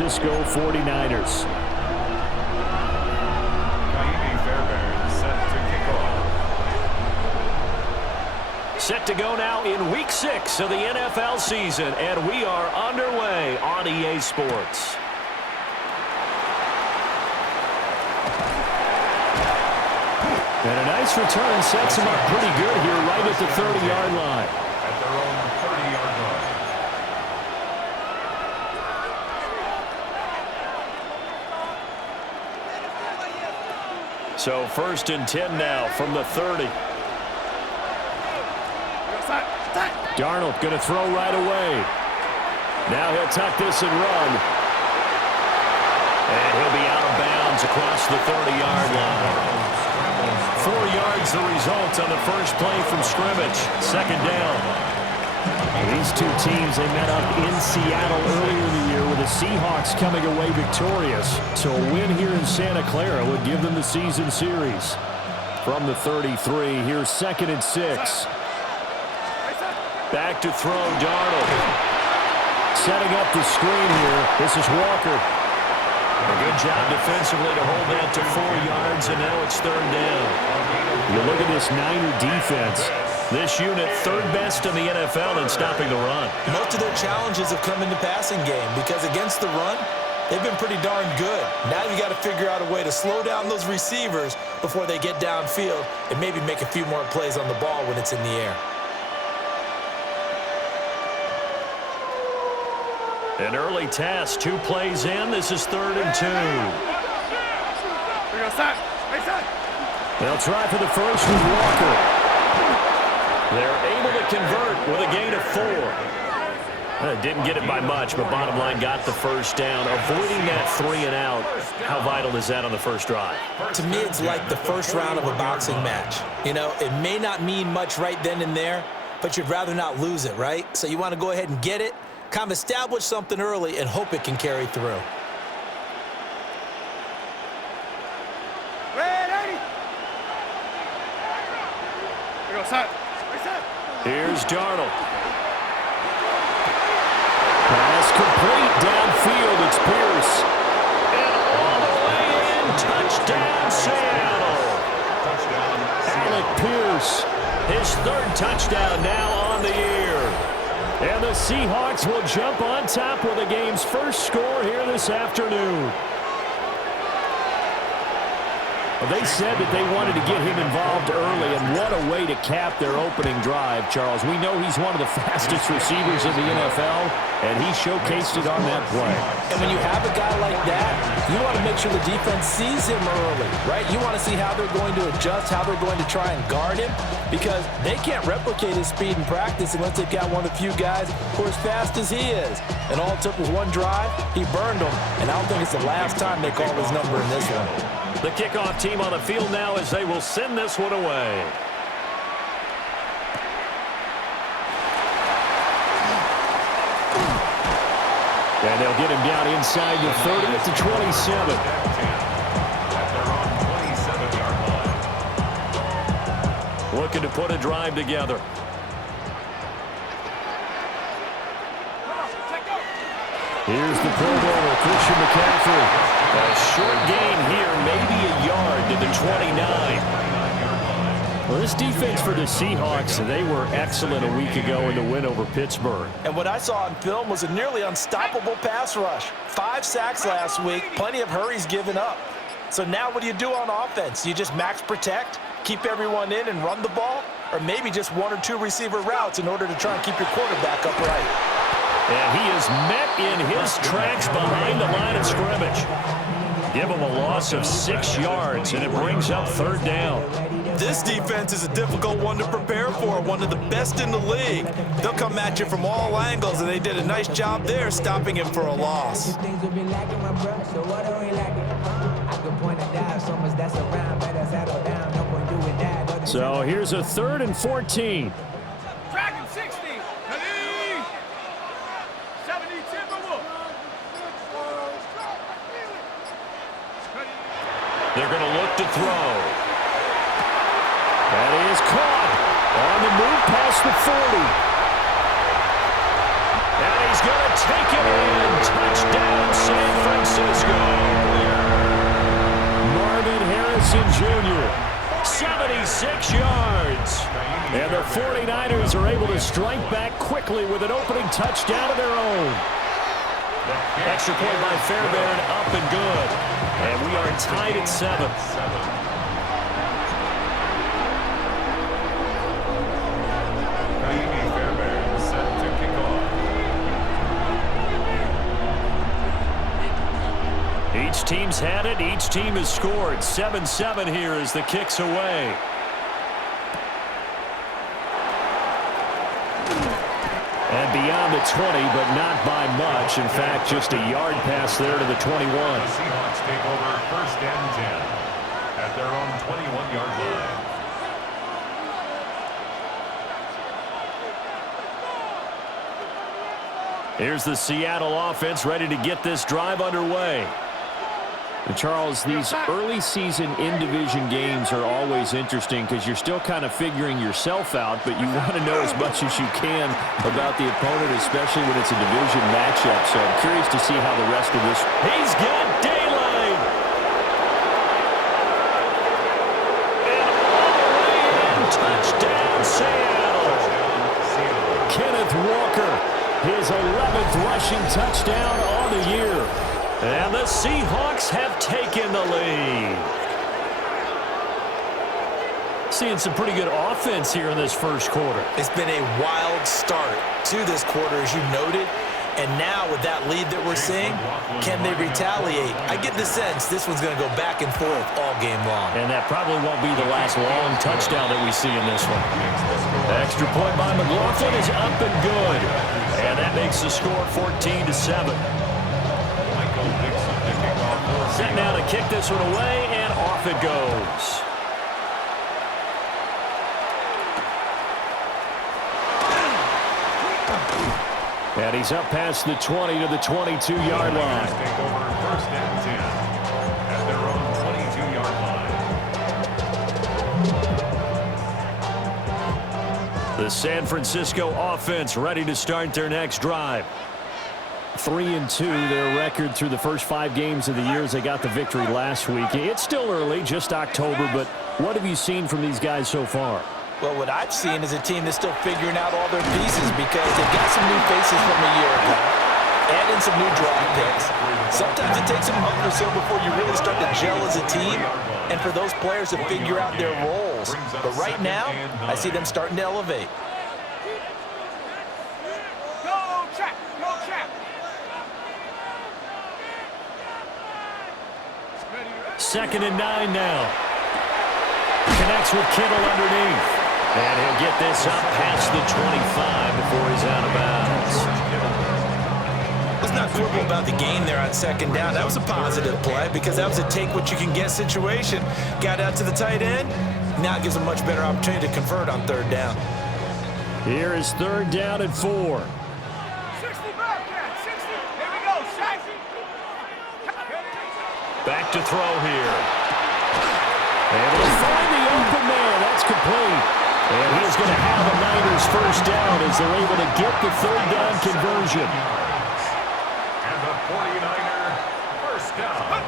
Francisco 49ers. Set to go now in Week 6 of the NFL season, and we are underway on EA Sports. And a nice return sets him up pretty good here right at the 30-yard line. At their own 30-yard line. So 1st and 10 now from the 30. Darnold going to throw right away. Now he'll tuck this and run. And he'll be out of bounds across the 30-yard line. 4 yards the result on the first play from scrimmage. 2nd down. These two teams, they met up in Seattle earlier in the year with the Seahawks coming away victorious. So a win here in Santa Clara would give them the season series. From the 33, here's 2nd and 6. Back to throw, Darnold. Setting up the screen here. This is Walker. A good job defensively to hold that to 4 yards, and now it's 3rd down. You look at this Niner defense. This unit, 3rd best in the NFL in stopping the run. Most of their challenges have come in the passing game because against the run, they've been pretty darn good. Now you got to figure out a way to slow down those receivers before they get downfield and maybe make a few more plays on the ball when it's in the air. An early task, 2 plays in. This is 3rd and 2. They'll try for the first with Walker. They're able to convert with a gain of 4. Didn't get it by much, but bottom line got the first down. Avoiding that 3 and out. How vital is that on the first drive? To me, it's like the first round of a boxing match. You know, it may not mean much right then and there, but you'd rather not lose it, right? So you want to go ahead and get it, kind of establish something early, and hope it can carry through. Here's Darnold. Pass complete downfield. It's Pierce. And all the way in. Touchdown, Seattle. Alec Pierce. His 3rd touchdown now on the year. And the Seahawks will jump on top with the game's first score here this afternoon. Well, they said that they wanted to get him involved early, and what a way to cap their opening drive, Charles. We know he's one of the fastest receivers in the NFL, and he showcased it on that play. And when you have a guy like that, you want to make sure the defense sees him early, right? You want to see how they're going to adjust, how they're going to try and guard him, because they can't replicate his speed in practice unless they've got one of the few guys who are as fast as he is. And all it took was one drive. He burned them, and I don't think it's the last time they call his number in this one. The kickoff team on the field now as they will send this one away. And they'll get him down inside the 30 at the 27. Looking to put a drive together. Here's the Pro Bowler, Christian McCaffrey. A short gain here, maybe a yard to the 29. Well, this defense for the Seahawks, they were excellent a week ago in the win over Pittsburgh. And what I saw on film was a nearly unstoppable pass rush. 5 sacks last week, plenty of hurries given up. So now what do you do on offense? You just max protect, keep everyone in and run the ball, or maybe just 1 or 2 receiver routes in order to try and keep your quarterback upright. And he is met in his tracks behind the line of scrimmage. Give him a loss of 6 yards, and it brings up 3rd down. This defense is a difficult one to prepare for, one of the best in the league. They'll come at you from all angles, and they did a nice job there stopping him for a loss. So here's a 3rd and 14. Dragon 60. They're going to look to throw. That is caught on the move past the 40. And he's going to take it in. Touchdown, San Jackson Jr., 76 yards. And the 49ers are able to strike back quickly with an opening touchdown of their own. Extra point by Fairbairn, up and good. And we are tied at 7. Each team's had it. Each team has scored. 7-7 here as the kick's away. And beyond the 20, but not by much. In fact, just a yard pass there to the 21. The Seahawks take over 1st and 10 at their own 21-yard line. Here's the Seattle offense ready to get this drive underway. And Charles, these early season in-division games are always interesting because you're still kind of figuring yourself out, but you want to know as much as you can about the opponent, especially when it's a division matchup. So I'm curious to see how the rest of this... He's got daylight! And all the way in, touchdown Seattle! Kenneth Walker, his 11th rushing touchdown on the year. And the Seahawks have taken the lead. Seeing some pretty good offense here in this first quarter. It's been a wild start to this quarter, as you noted. And now with that lead that we're seeing, can they retaliate? I get the sense this one's going to go back and forth all game long. And that probably won't be the last long touchdown that we see in this one. The extra point by McLaughlin is up and good. And that makes the score 14-7. Set now to kick this one away, and off it goes. And he's up past the 20 to the 22-yard line. Take over 1st and 10 at their own 22-yard line. The San Francisco offense ready to start their next drive. 3-2, their record through the first 5 games of the year as they got the victory last week. It's still early, just October, but what have you seen from these guys so far? Well, what I've seen is a team that's still figuring out all their pieces because they've got some new faces from a year ago. Add in some new draft picks. Sometimes it takes a month or so before you really start to gel as a team and for those players to figure out their roles. But right now, I see them starting to elevate. Second and 9 now. Connects with Kittle underneath. And he'll get this up past the 25 before he's out of bounds. Let's not quibble about the game there on 2nd down. That was a positive play because that was a take-what-you-can-get situation. Got out to the tight end. Now it gives them a much better opportunity to convert on 3rd down. Here is 3rd down and 4. Back to throw here. And he'll find the open man. That's complete. And he's going to have a Niners first down as they're able to get the 3rd down conversion. And the 49er first down.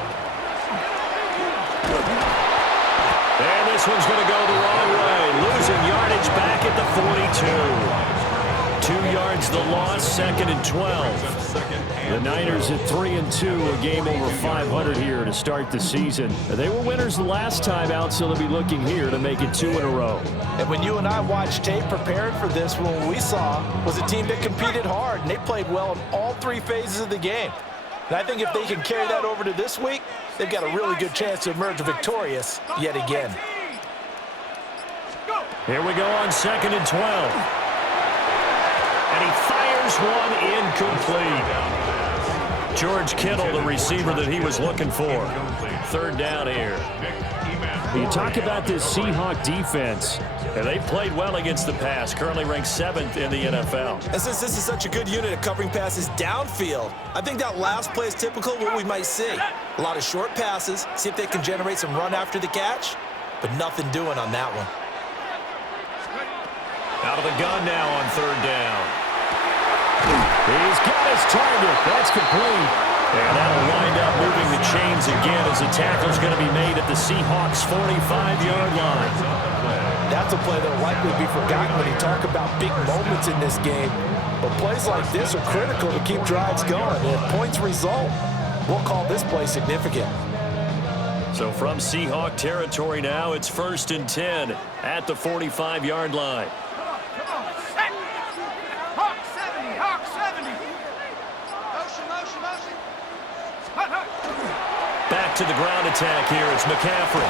And this one's going to go the wrong way. Losing yardage back at the 42. 2 yards the loss, 2nd and 12. The Niners at 3-2, a game over 500 here to start the season. They were winners the last time out, so they'll be looking here to make it 2 in a row. And when you and I watched tape prepared for this, what we saw was a team that competed hard, and they played well in all 3 phases of the game. And I think if they can carry that over to this week, they've got a really good chance to emerge victorious yet again. Here we go on 2nd and 12. And he fires one incomplete. George Kittle, the receiver that he was looking for. 3rd down here. You talk about this Seahawk defense. And they played well against the pass. Currently ranked 7th in the NFL. And since this is such a good unit of covering passes downfield, I think that last play is typical of what we might see. A lot of short passes. See if they can generate some run after the catch. But nothing doing on that one. Out of the gun now on 3rd down. He's got his target. That's complete. And that'll wind up moving the chains again as the tackle's going to be made at the Seahawks' 45-yard line. That's a play that will likely be forgotten when you talk about big moments in this game. But plays like this are critical to keep drives going. And if points result, we'll call this play significant. So from Seahawk territory now, it's 1st and 10 at the 45-yard line. Back to the ground attack here. It's McCaffrey.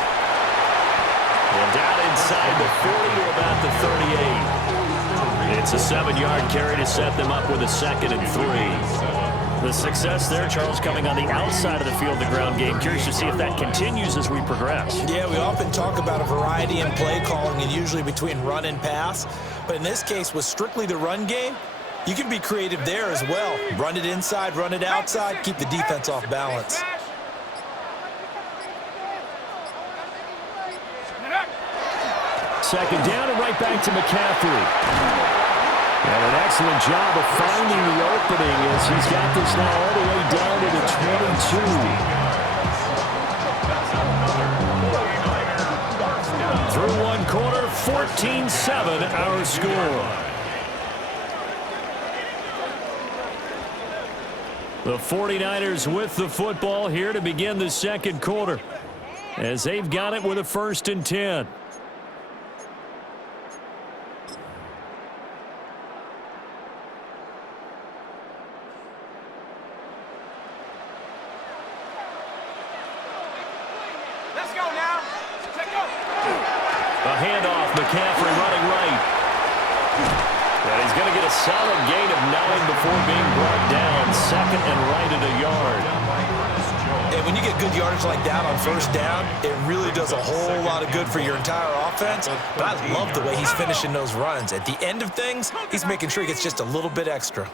And down inside the 40 to about the 38. It's a 7-yard carry to set them up with a 2nd and 3. The success there, Charles, coming on the outside of the field, the ground game. Curious to see if that continues as we progress. Yeah, we often talk about a variety in play calling and usually between run and pass. But in this case, with strictly the run game, you can be creative there as well. Run it inside, run it outside, keep the defense off balance. Second down and right back to McCaffrey. And an excellent job of finding the opening as he's got this now all the way down to the 22. Through one quarter, 14-7 our score. The 49ers with the football here to begin the second quarter as they've got it with a 1st and 10. McCaffrey running right. And he's going to get a solid gain of 9 before being brought down. 2nd and right at a yard. And when you get good yardage like that on 1st down, it really does a whole lot of good for your entire offense. But I love the way he's finishing those runs. At the end of things, he's making sure he gets just a little bit extra.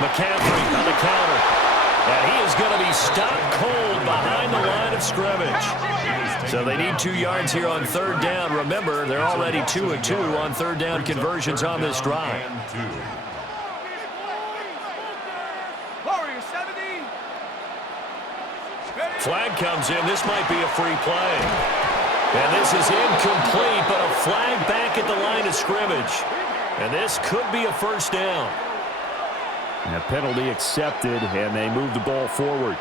McCaffrey on the counter. And he is going to be stopped cold behind the line of scrimmage. So they need 2 yards here on 3rd down. Remember, they're already 2 of 2 on 3rd down conversions on this drive. Flag comes in. This might be a free play. And this is incomplete, but a flag back at the line of scrimmage. And this could be a 1st down. And a penalty accepted, and they move the ball forward.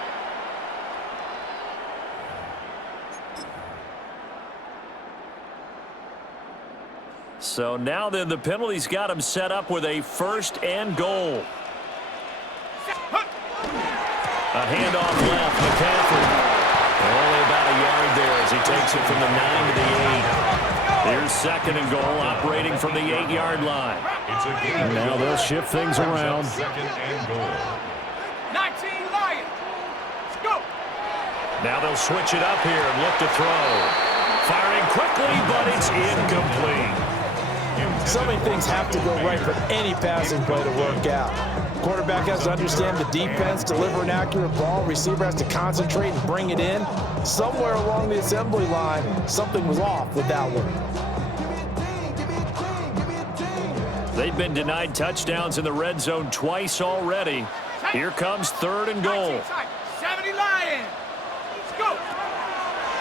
So now then, the penalty's got him set up with a 1st and goal. A handoff left, McCaffrey. Only about a yard there as he takes it from the 9 to the 8. Here's 2nd and goal, operating from the 8-yard line. Now they'll shift things around. 2nd and goal. 19 Lions. Go. Now they'll switch it up here and look to throw. Firing quickly, but it's incomplete. So many things have to go right for any passing play to work out. Quarterback has to understand the defense, deliver an accurate ball. Receiver has to concentrate and bring it in. Somewhere along the assembly line, something was off with that one. They've been denied touchdowns in the red zone twice already. Here comes 3rd and goal. 70 Lions. Go.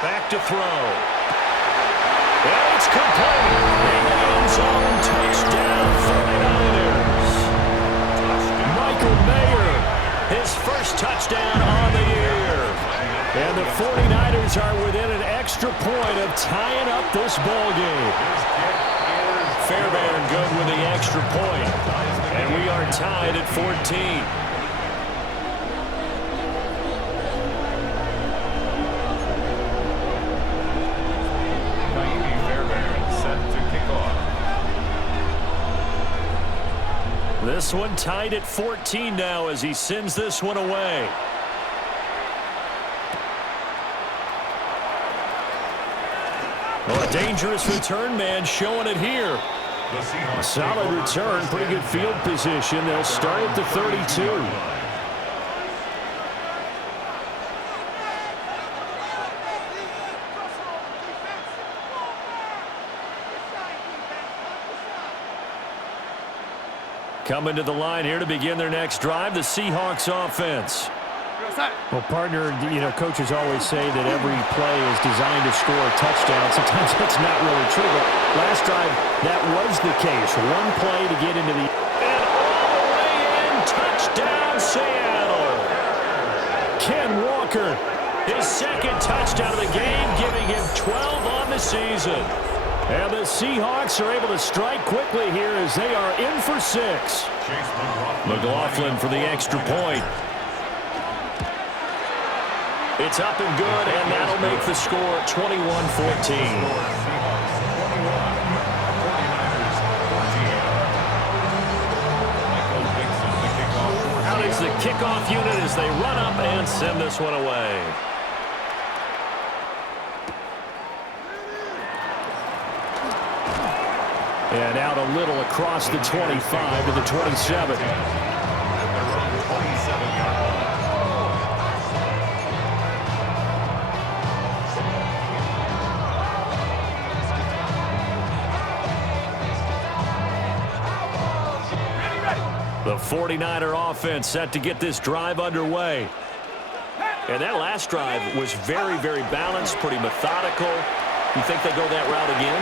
Back to throw. And it's complete. In the end zone, touchdown 49ers. Michael Mayer, his first touchdown on the year. And the 49ers are within an extra point of tying up this ball game. Fairbairn good with the extra point. And we are tied at 14. This one tied at 14 now as he sends this one away. Well, a dangerous return man showing it here. A solid return, pretty good field position. They'll start at the 32. Coming to the line here to begin their next drive, the Seahawks offense. Well, partner, coaches always say that every play is designed to score a touchdown. Sometimes that's not really true, but last drive, that was the case. One play to get into the... And all the way in, touchdown Seattle. Ken Walker, his second touchdown of the game, giving him 12 on the season. And the Seahawks are able to strike quickly here as they are in for 6. McLaughlin for the extra point. It's up and good, and that'll make the score 21-14. Out is the kickoff unit as they run up and send this one away. And out a little across the 25 to the 27. The 49er offense set to get this drive underway. And that last drive was very, very balanced, pretty methodical. You think they go that route again?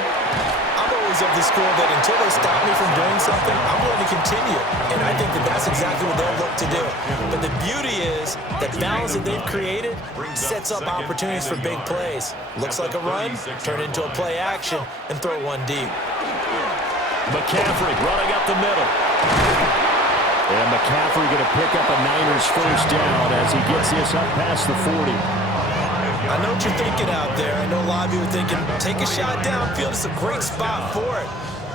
I'm always of the school that until they stop me from doing something, I'm going to continue. And I think that that's exactly what they'll look to do. But the beauty is that balance that they've created sets up opportunities for big plays. Looks like a run, turn into a play action, and throw one deep. McCaffrey running up the middle. And McCaffrey going to pick up a Niners first down as he gets this up past the 40. I know what you're thinking out there. I know a lot of you are thinking, take a shot downfield. It's a great spot for it.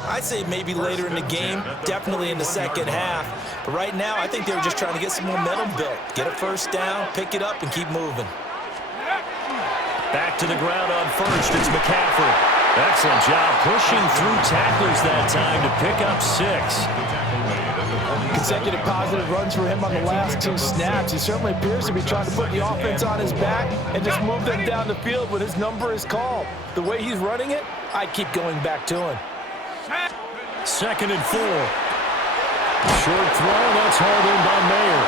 I'd say maybe later in the game, definitely in the second half. But right now, I think they were just trying to get some momentum built. Get a first down, pick it up, and keep moving. Back to the ground on first. It's McCaffrey. Excellent job pushing through tacklers that time to pick up 6. Consecutive positive runs for him on the last 2 snaps. He certainly appears to be trying to put the offense on his back and just move them down the field when his number is called. The way he's running it, I'd keep going back to him. 2nd and 4. Short throw, that's hauled in by Mayer.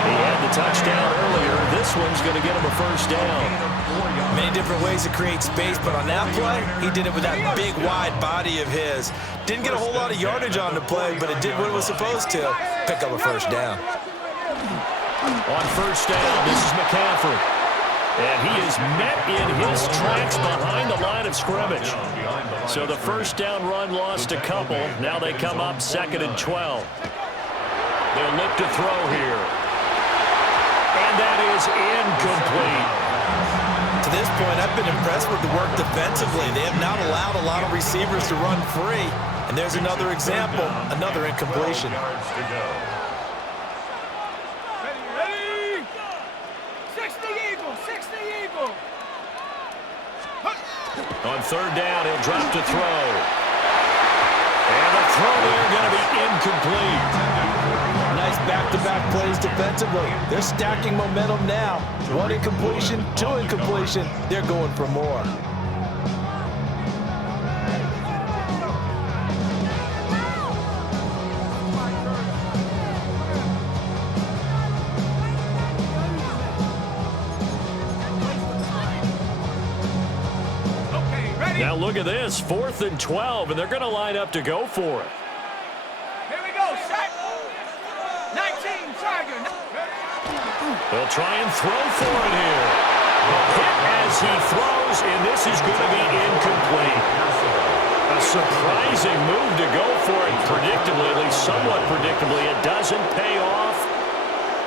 He had the touchdown earlier. This one's going to get him a first down. Many different ways to create space, but on that play, he did it with that big, wide body of his. Didn't get a whole lot of yardage on the play, but it did what it was supposed to. Pick up a first down. On first down, this is McCaffrey. And he is met in his tracks behind the line of scrimmage. So the first down run lost a couple. Now they come up 2nd and 12. They'll look to throw here. And that is incomplete. To this point, I've been impressed with the work defensively. They have not allowed a lot of receivers to run free. And there's another example, another incompletion. Ready? 60 Eagle, 60 Eagle. On third down, he'll drop to throw. And the throw there going to be incomplete. Nice back-to-back plays defensively. They're stacking momentum now. 1 incompletion, 2 incompletion. They're going for more. Okay, ready? Now look at this, 4th and 12, and they're going to line up to go for it. Here we go, set. 19, Tiger. They'll try and throw for it here. A hit as he throws, and this is going to be incomplete. A surprising move to go for it predictably, at least somewhat predictably. It doesn't pay off.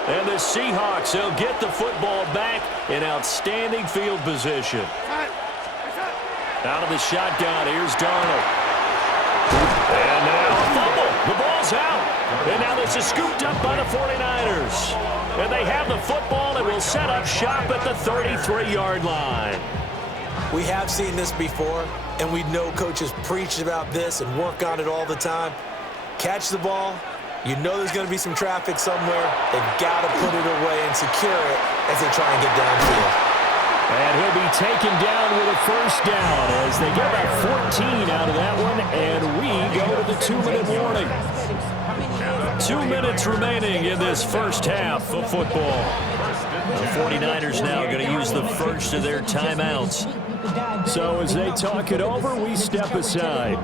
And the Seahawks, they'll get the football back in outstanding field position. Out of the shotgun, here's Darnold. And now a fumble. The ball's out. And now this is scooped up by the 49ers. And they have the football and will set up shop at the 33-yard line. We have seen this before, and we know coaches preach about this and work on it all the time. Catch the ball. You know there's going to be some traffic somewhere. They've got to put it away and secure it as they try and get downfield. And he'll be taken down with a first down as they get about 14 out of that one, and we go to the 2-minute warning. 2 minutes remaining in this first half of football. The 49ers now going to use the first of their timeouts. So as they talk it over, we step aside.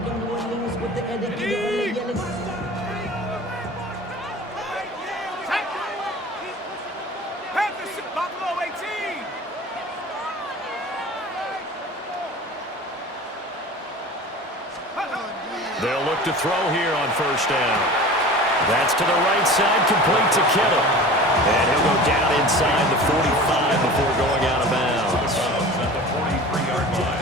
They'll look to throw here on first down. That's to the right side, complete to Kittle. And he'll go down inside the 45 before going out of bounds.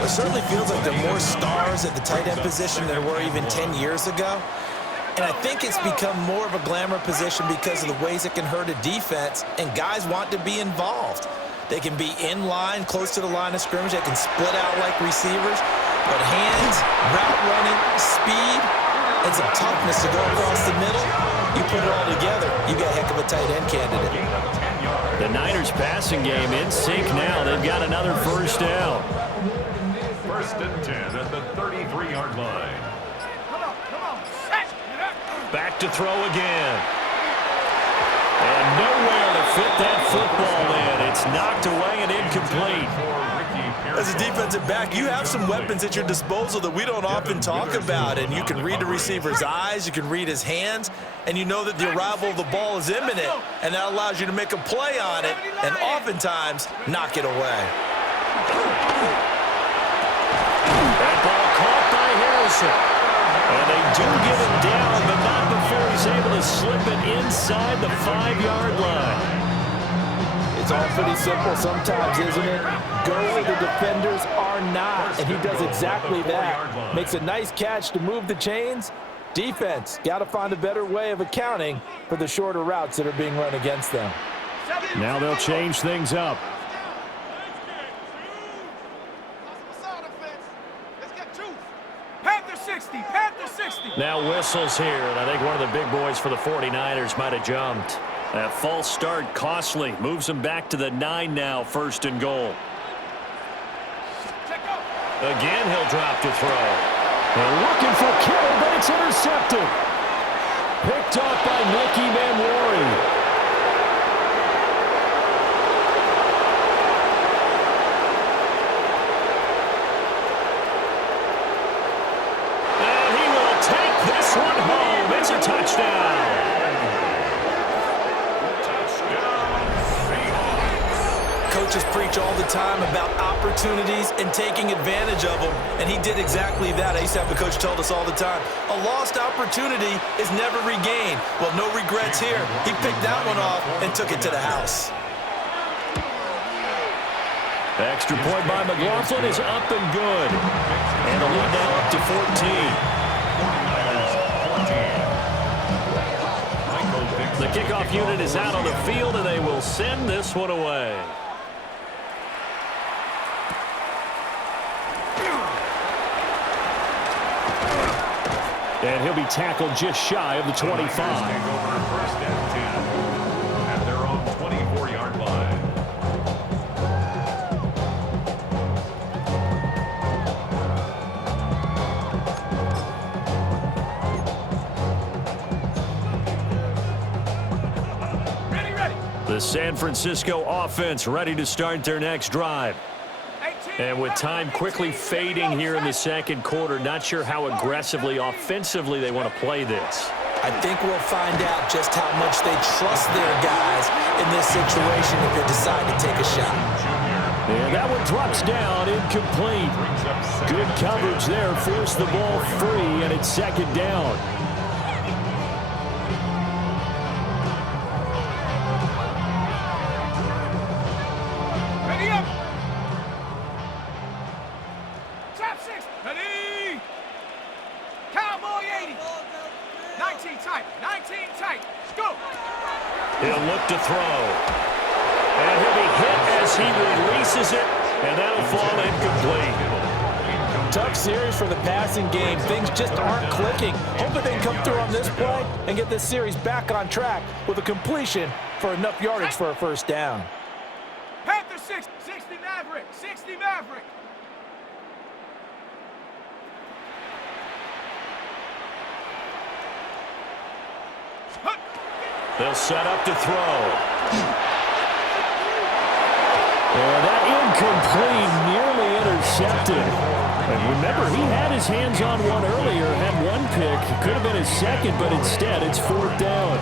It certainly feels like there are more stars at the tight end position than there were even 10 years ago. And I think it's become more of a glamour position because of the ways it can hurt a defense, and guys want to be involved. They can be in line, close to the line of scrimmage. They can split out like receivers. But hands, route running, speed, and some toughness to go across the middle, you put it all together, you got a heck of a tight end candidate. The Niners passing game in sync now. They've got another first down. First and 10 at the 33-yard line. Come on, set. Back to throw again. And nowhere to fit that football in. It's knocked away and incomplete. As a defensive back, you have some weapons at your disposal that we don't often talk about, and you can read the receiver's eyes, you can read his hands, and you know that the arrival of the ball is imminent, and that allows you to make a play on it, and oftentimes knock it away. That ball caught by Harrison. And they do get him down, but not before he's able to slip it inside the 5-yard line. It's all pretty simple sometimes, isn't it? Go where the defenders are not, and he does exactly that. Makes a nice catch to move the chains. Defense, got to find a better way of accounting for the shorter routes that are being run against them. Now they'll change things up. Panther 60, Panther 60. Now whistles here, and I think one of the big boys for the 49ers might have jumped. That false start costly. Moves him back to the 9 now, first and goal. Again, he'll drop to throw. They're looking for Kittle, but it's intercepted. Picked off by Nicky Manwari. And he will take this one home. It's a touchdown. Coaches preach all the time about opportunities and taking advantage of them, and he did exactly that. I used to have a coach told us all the time, a lost opportunity is never regained. Well, no regrets here. He picked that one off and took it to the house. Extra point by McLaughlin is up and good. And the lead now up to 14. The kickoff unit is out on the field, and they will send this one away. And he'll be tackled just shy of the 25. Take over first and 10 at their own 24-yard line. Ready. The San Francisco offense ready to start their next drive. And with time quickly fading here in the second quarter, not sure how aggressively, offensively they want to play this. I think we'll find out just how much they trust their guys in this situation if they decide to take a shot. And that one drops down, incomplete. Good coverage there, forced the ball free, and it's second down. Ready up. Top 6. Ready. Cowboy 80. 19 tight. 19 tight. Go. He'll look to throw. And he'll be hit as he releases it, and that'll fall incomplete. Tough series for the passing game. Things just aren't clicking. Hoping they can come through on this play and get this series back on track with a completion for enough yardage for a first down. Panther 60. 60 Maverick. 60 Maverick. They'll set up to throw. And that incomplete, nearly intercepted. And remember, he had his hands on one earlier, had one pick. Could have been his second, but instead it's fourth down.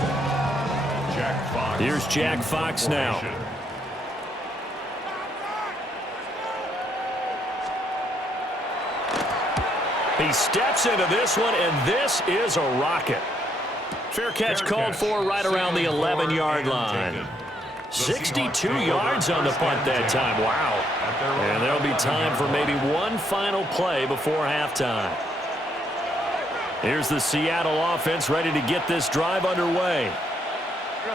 Here's Jack Fox now. He steps into this one, and this is a rocket. Fair catch called for right around the 11-yard line. 62 yards on the punt that time. Wow. And there'll be time for maybe one final play before halftime. Here's the Seattle offense ready to get this drive underway.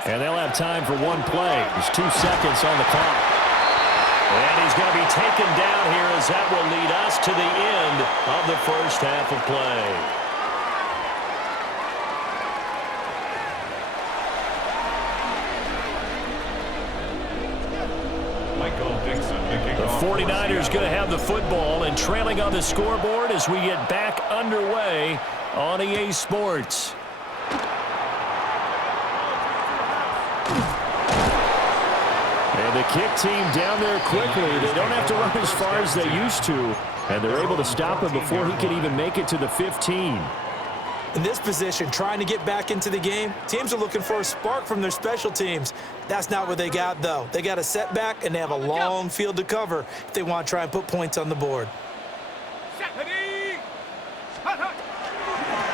And they'll have time for one play. There's 2 seconds on the clock. And he's going to be taken down here as that will lead us to the end of the first half of play. The 49ers going to have the football and trailing on the scoreboard as we get back underway on EA Sports. And the kick team down there quickly. They don't have to run as far as they used to. And they're able to stop him before he can even make it to the 15. In this position, trying to get back into the game, teams are looking for a spark from their special teams. That's not what they got, though. They got a setback, and they have a long field to cover if they want to try and put points on the board.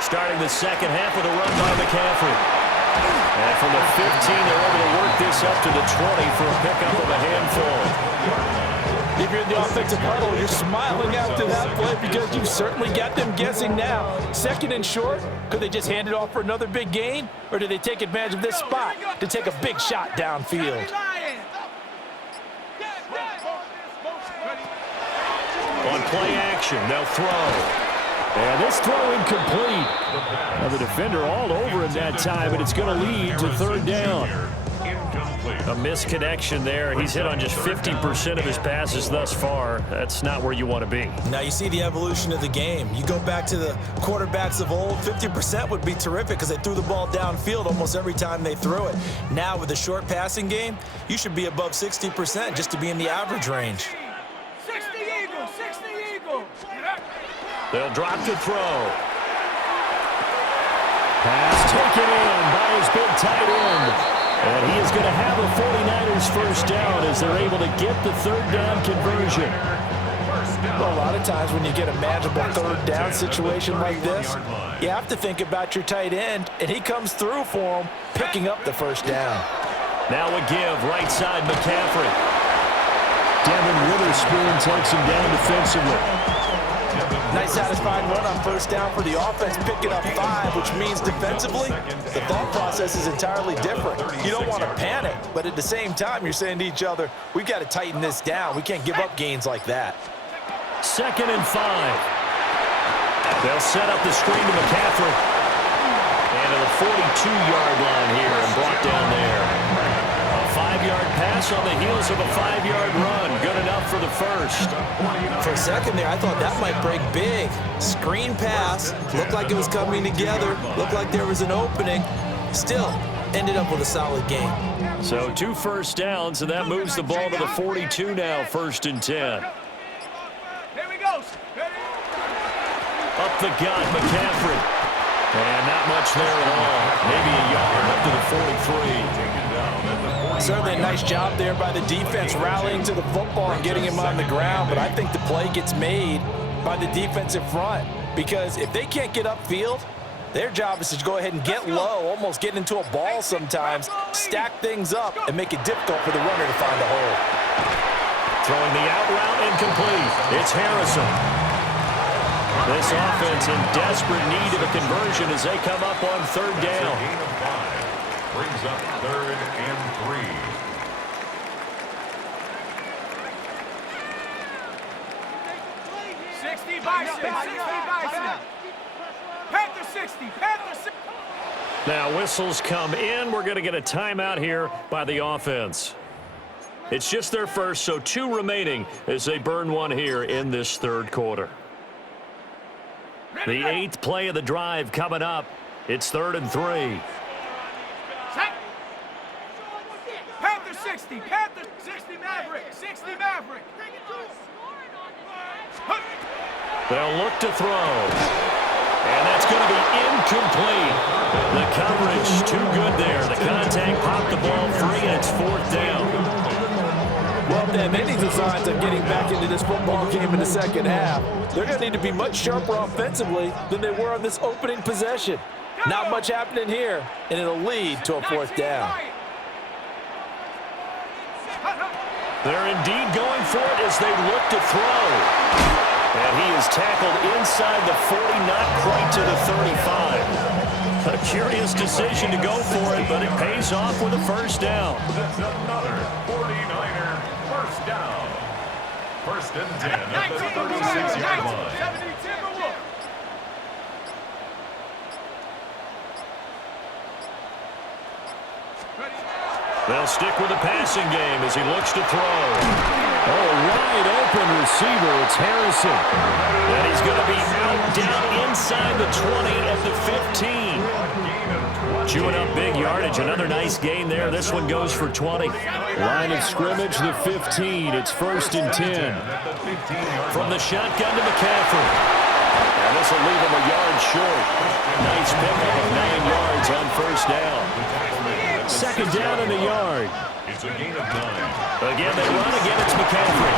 Starting the second half with a run by McCaffrey. And from the 15, they're able to work this up to the 20 for a pickup of a handful. If you're in the offensive huddle, you're smiling after that play because you've certainly got them guessing now. Second and short, could they just hand it off for another big gain? Or do they take advantage of this spot to take a big shot downfield? On play action, they'll throw. And this throw incomplete. Now the defender all over him that time, and it's going to lead to third down. A misconnection there. He's hit on just 50% of his passes thus far. That's not where you want to be. Now you see the evolution of the game. You go back to the quarterbacks of old, 50% would be terrific because they threw the ball downfield almost every time they threw it. Now with the short passing game, you should be above 60% just to be in the average range. 60 Eagles, 60 Eagles. They'll drop to throw. Pass taken in by his big tight end. And he is going to have a 49ers first down as they're able to get the third down conversion. Well, a lot of times when you get a manageable third down situation like this, you have to think about your tight end, and he comes through for him, picking up the first down. Now a give, right side McCaffrey. Devin Witherspoon takes him down defensively. Nice satisfying run on first down for the offense, picking up 5, which means defensively, the thought process is entirely different. You don't want to panic, but at the same time, you're saying to each other, we've got to tighten this down. We can't give up gains like that. 2nd and 5. They'll set up the screen to McCaffrey. And to the 42-yard line here and brought down there. A 5-yard pass on the heels of a 5-yard run. Good enough for the first. For a second there, I thought that might break big. Screen pass, looked like it was coming together, looked like there was an opening. Still, ended up with a solid game. So 2 first downs, and that moves the ball to the 42 now, 1st and 10. Here we go. Up the gut, McCaffrey. And not much there at all. Maybe a yard up to the 43. Certainly a nice job there by the defense rallying to the football and getting him on the ground, but I think the play gets made by the defensive front because if they can't get upfield, their job is to go ahead and get low, almost get into a ball sometimes, stack things up, and make it difficult for the runner to find a hole. Throwing the out route incomplete. It's Harrison. This offense in desperate need of a conversion as they come up on third down. Brings up 3rd and 3. Panther 60, Panther 60. Now whistles come in. We're going to get a timeout here by the offense. It's just their first, so 2 remaining as they burn one here in this third quarter. The 8th play of the drive coming up. It's 3rd and 3. Set. Panther 60. Panther 60 Maverick. 60 Maverick. They'll look to throw. And that's going to be incomplete. The coverage too good there. The contact popped the ball free, and it's 4th down. Well, if they have any designs on getting back into this football game in the second half, they're going to need to be much sharper offensively than they were on this opening possession. Not much happening here, and it'll lead to a 4th down. They're indeed going for it as they look to throw. And he is tackled inside the 40, not quite to the 35. A curious decision to go for it, but it pays off with a 1st down. That's another 49er first down. 1st and 10 at the 36-yard line. They'll stick with the passing game as he looks to throw. Oh, wide open receiver. It's Harrison. And he's going to be out down inside the 20 at the 15. Chewing up big yardage. Another nice gain there. This one goes for 20. Line of scrimmage, the 15. It's 1st and 10. From the shotgun to McCaffrey. And this will leave him a yard short. Nice pickup of 9 yards on 1st down. 2nd down in the yard. It's a gain of 9. Again, they run. Again, it's McCaffrey.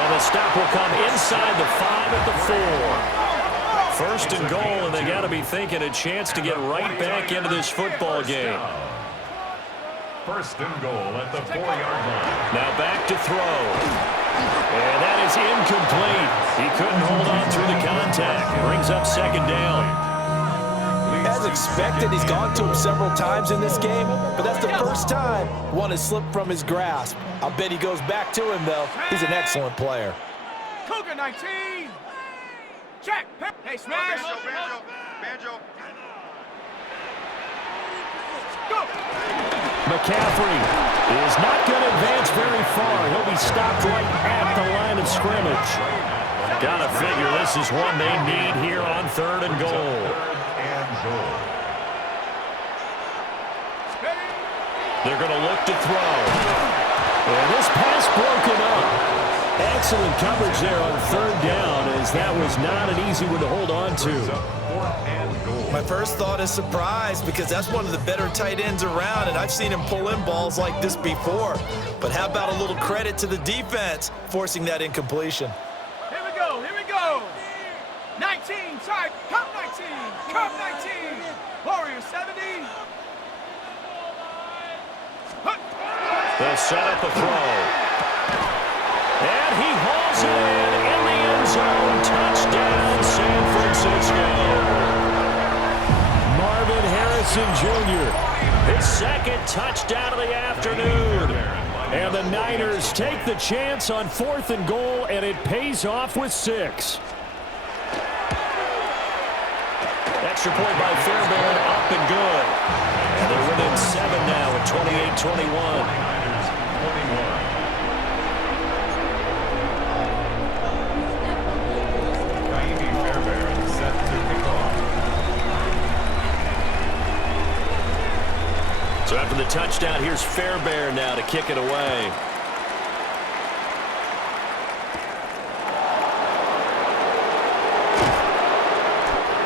And the stop will come inside the 5 at the 4. 1st and goal, and they got to be thinking a chance to get right back into this football game. 1st and goal at the 4-yard line. Now back to throw. And that is incomplete. He couldn't hold on through the contact. Brings up 2nd down. As expected, he's gone to him several times in this game, but that's the first time one has slipped from his grasp. I'll bet he goes back to him, though. He's an excellent player. Cougar 19. Check. Hey, smash. Banjo. Go. McCaffrey is not going to advance very far. He'll be stopped right at the line of scrimmage. Got to figure this is one they need here on 3rd and goal. They're going to look to throw. And this pass broken up. Excellent coverage there on 3rd down, as that was not an easy one to hold on to. My first thought is surprise, because that's one of the better tight ends around, and I've seen him pull in balls like this before. But how about a little credit to the defense forcing that incompletion? Here we go. 19, sorry, Cup 19, Cup 19, Warrior 70. They'll set up the throw. And he hauls it in the end zone. Touchdown, San Francisco. Marvin Harrison Jr., his 2nd touchdown of the afternoon. And the Niners take the chance on 4th and goal, and it pays off with 6. Extra point by Fairbairn, up and good. And they're within 7 now at 28-21. So after the touchdown, here's Fairbairn now to kick it away.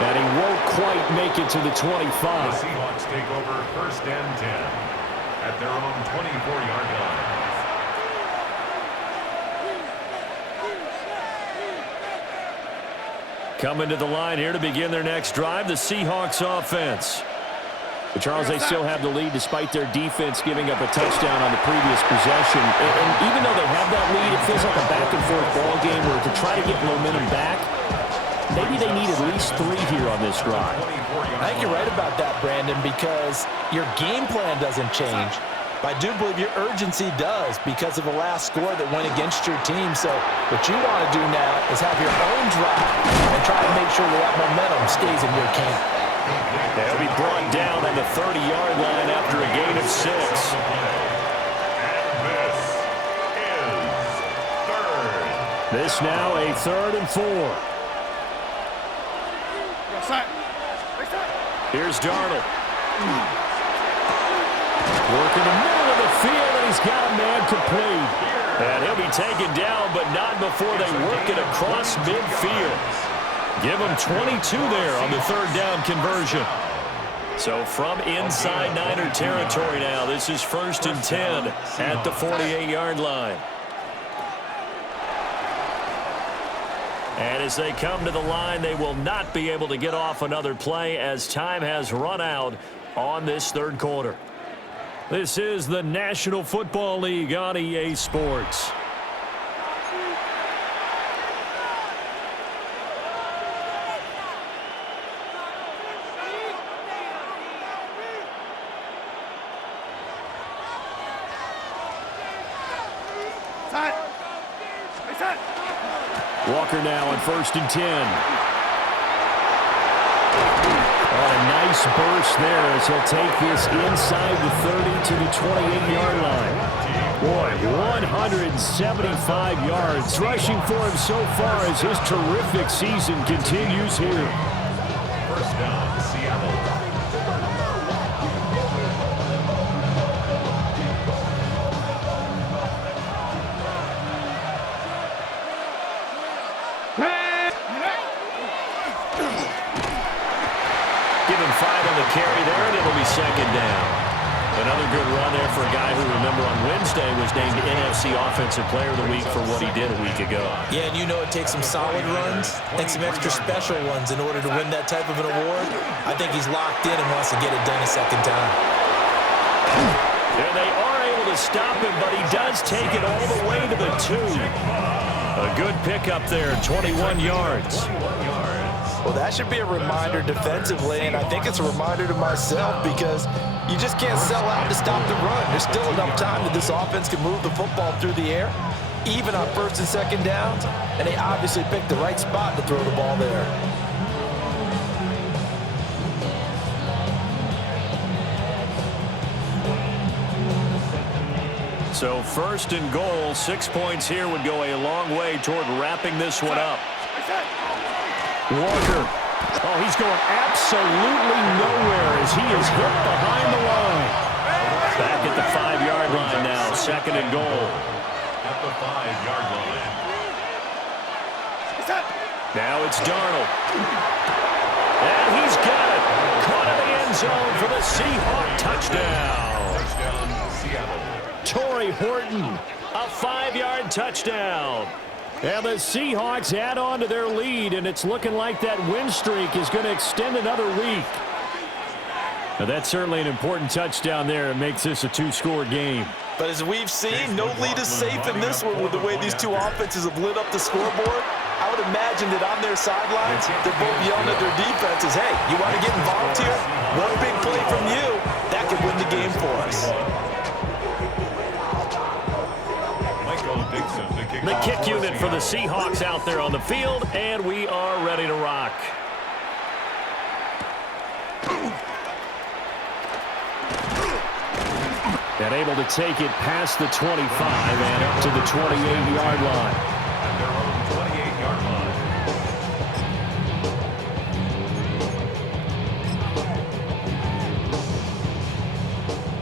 And he won't quite make it to the 25. The Seahawks take over 1st and 10 at their own 24-yard line. Coming to the line here to begin their next drive, the Seahawks offense. But Charles, they still have the lead despite their defense giving up a touchdown on the previous possession. And even though they have that lead, it feels like a back-and-forth ball game where to try to get momentum back, maybe they need at least 3 here on this drive. I think you're right about that, Brandon, because your game plan doesn't change. But I do believe your urgency does because of the last score that went against your team. So what you want to do now is have your own drive and try to make sure that momentum stays in your camp. They'll be brought down on the 30-yard line after a gain of 6. This now a 3rd and 4. Here's Darnold. Working the middle of the field, and he's got a man complete. And he'll be taken down, but not before they work it across midfield. Give him 22 there on the 3rd down conversion. So from inside Niner territory now, this is 1st and 10 at the 48-yard line. And as they come to the line, they will not be able to get off another play as time has run out on this 3rd quarter. This is the National Football League on EA Sports. Walker now on 1st and 10. Oh, a nice burst there as he'll take this inside the 30 to the 28-yard line. Boy, 175 yards rushing for him so far as his terrific season continues here. 1st down, Seattle. Give him 5 on the carry there, and it'll be 2nd down. Another good run there for a guy who, remember, on Wednesday was named NFC Offensive Player of the Week for what he did a week ago. Yeah, and you know it takes some solid runs and some extra special ones in order to win that type of an award. I think he's locked in and wants to get it done a 2nd time. And they are able to stop him, but he does take it all the way to the 2. A good pickup there, 21 yards. Well, that should be a reminder defensively, and I think it's a reminder to myself because you just can't sell out to stop the run. There's still enough time that this offense can move the football through the air, even on 1st and 2nd downs, and they obviously picked the right spot to throw the ball there. So 1st and goal, 6 points here would go a long way toward wrapping this one up. Walker. Oh, he's going absolutely nowhere as he is hit behind the line. Back at the 5-yard line now, 2nd and goal. At the 5-yard line. Now it's Darnold. And he's got it. Caught in the end zone for the Seahawk touchdown. Touchdown, Seattle. Torrey Horton, a 5-yard touchdown. And the Seahawks add on to their lead, and it's looking like that win streak is going to extend another week. Now, that's certainly an important touchdown there. It makes this a 2-score game. But as we've seen, no lead is safe in this one with the way these two offenses have lit up the scoreboard. I would imagine that on their sidelines, they're both yelling at their defenses, hey, you want to get involved here? One big play from you, that could win the game for us. The kick unit for the Seahawks out there on the field, and we are ready to rock. And able to take it past the 25 and up to the 28-yard line. At their own 28-yard line.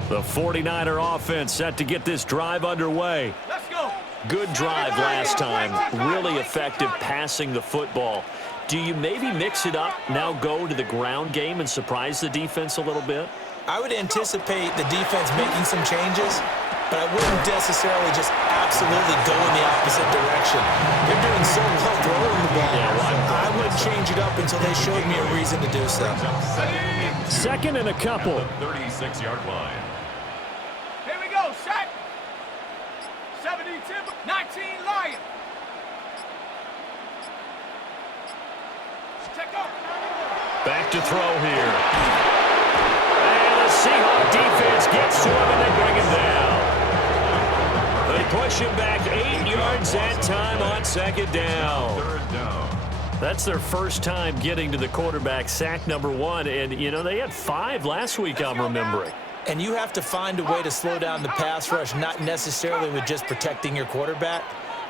The 49er offense set to get this drive underway. Let's go. Good drive last time. Really effective passing the football. Do you maybe mix it up, now go to the ground game and surprise the defense a little bit? I would anticipate the defense making some changes, but I wouldn't necessarily just absolutely go in the opposite direction. They're doing so well throwing the ball. I wouldn't change it up until they showed me a reason to do so. 2nd and a couple. At the 36-yard line. Here we go, set. 70 Timber, 19 Lion. Check up. Back to throw here. And the Seahawk defense gets to him and they bring him down. They push him back 8 yards that time on 2nd down. 3rd down. That's their first time getting to the quarterback, sack number 1. And, you know, they had 5 last week, I'm remembering. And you have to find a way to slow down the pass rush, not necessarily with just protecting your quarterback.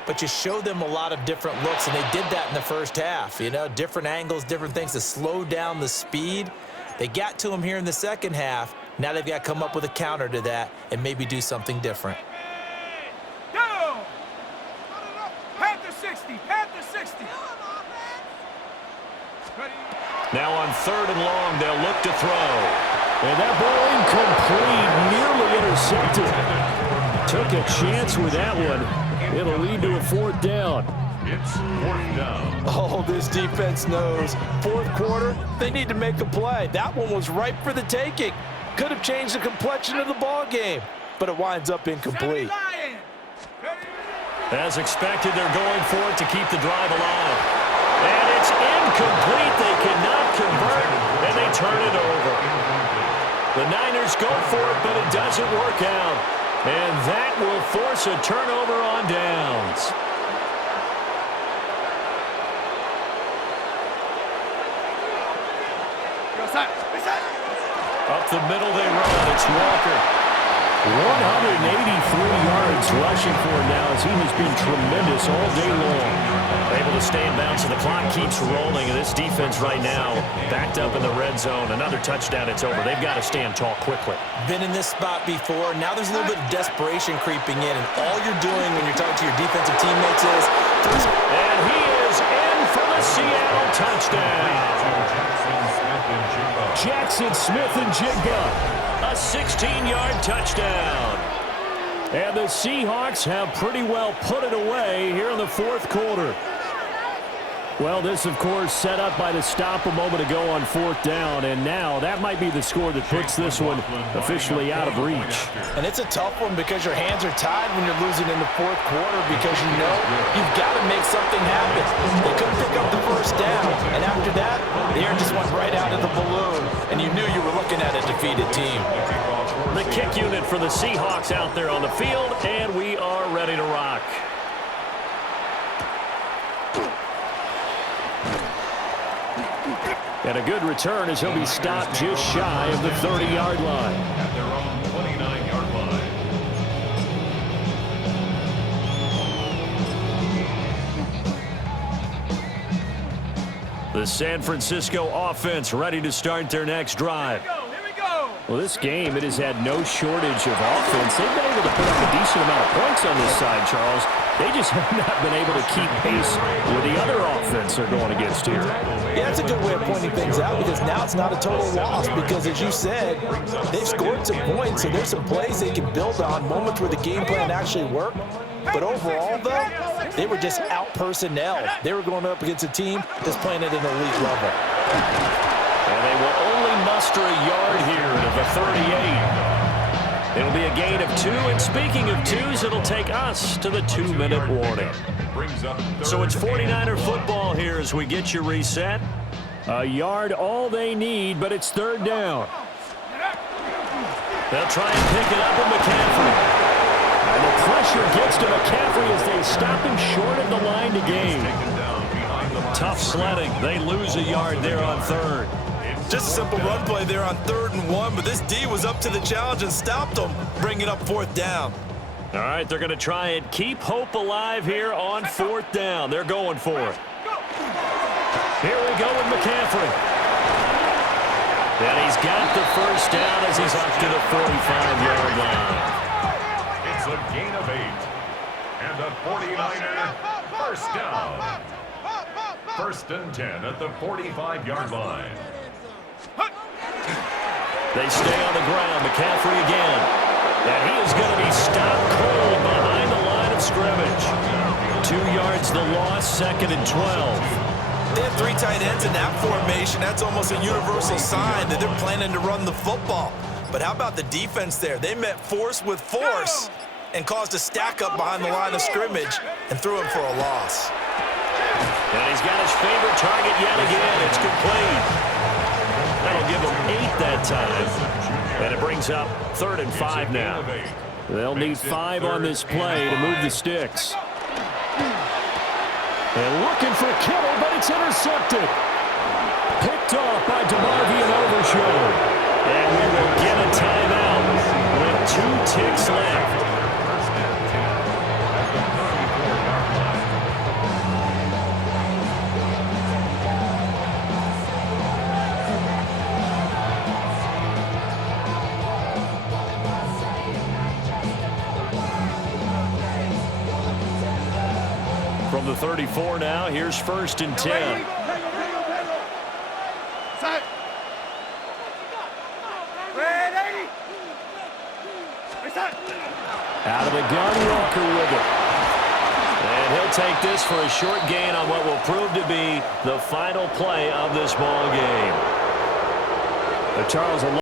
but you show them a lot of different looks, and they did that in the first half. You know, different angles, different things to slow down the speed. They got to him here in the second half. Now they've got to come up with a counter to that and maybe do something different. Go! Panther 60, Panther 60. Ready? Now on 3rd and long, they'll look to throw. And that ball incomplete, nearly intercepted. Took a chance with that one. It'll lead to a 4th down. It's 4th down. Oh, this defense knows. 4th quarter, they need to make a play. That one was ripe for the taking. Could have changed the complexion of the ball game, but it winds up incomplete. As expected, they're going for it to keep the drive alive. And it's incomplete. They cannot convert, and they turn it over. The Niners go for it, but it doesn't work out. And that will force a turnover on downs. Up the middle they run. It's Walker. 183 yards rushing for him now as he has been tremendous all day long. Able to stay in bounds, and the clock keeps rolling. And this defense right now backed up in the red zone. Another touchdown, it's over. They've got to stand tall quickly. Been in this spot before. Now there's a little bit of desperation creeping in, and all you're doing when you're talking to your defensive teammates is... And he is in for the Seattle touchdown. Jackson Smith and Jigba. A 16-yard touchdown. And the Seahawks have pretty well put it away here in the 4th quarter. Well, this, of course, set up by the stop a moment ago on 4th down, and now that might be the score that puts this one officially out of reach. And it's a tough one because your hands are tied when you're losing in the 4th quarter because you know you've got to make something happen. They couldn't pick up the first down, and after that, the air just went right out of the balloon, and you knew you were looking at a defeated team. The kick unit for the Seahawks out there on the field, and we are ready to rock. And a good return as he'll be stopped just shy of the 30-yard line. At their own 29-yard line. The San Francisco offense ready to start their next drive. Here we go. Well, this game, it has had no shortage of offense. They've been able to put up a decent amount of points on this side, Charles. They just have not been able to keep pace with the other offense they're going against here. Yeah, that's a good way of pointing things out because now it's not a total loss because, as you said, they've scored some points, so there's some plays they can build on, moments where the game plan actually worked. But overall, though, they were just out personnel. They were going up against a team that's playing at an elite level. And they will only muster a yard here to the 38. It'll be a gain of 2, and speaking of 2s, it'll take us to the 2-minute warning. So it's 49er football here as we get you reset. A yard all they need, but it's 3rd down. They'll try and pick it up with McCaffrey. And the pressure gets to McCaffrey as they stop him short of the line to gain. Tough sledding. They lose a yard there on 3rd. Just a simple run play there on 3rd and 1, but this D was up to the challenge and stopped them, bringing up 4th down. All right, they're going to try and keep hope alive here on 4th down. They're going for it. Here we go with McCaffrey. And he's got the first down as he's up to the 45-yard line. It's a gain of 8. And the 49er first down. 1st and 10 at the 45-yard line. They stay on the ground. McCaffrey again. And he is going to be stopped cold behind the line of scrimmage. 2 yards the loss, 2nd and 12. They have 3 tight ends in that formation. That's almost a universal sign that they're planning to run the football. But how about the defense there? They met force with force and caused a stack up behind the line of scrimmage and threw him for a loss. And he's got his favorite target yet again. It's complete. That'll give him 8 that time. And it brings up 3rd and 5 now. They'll need 5 on this play to move the sticks. And looking for Kittle, but it's intercepted. Picked off by DeMarvion Overshown. And we will get a timeout with 2 ticks left. From the 34 now, here's 1st and 10. Out of the gun, Walker with it. And he'll take this for a short gain on what will prove to be the final play of this ball game. Charles,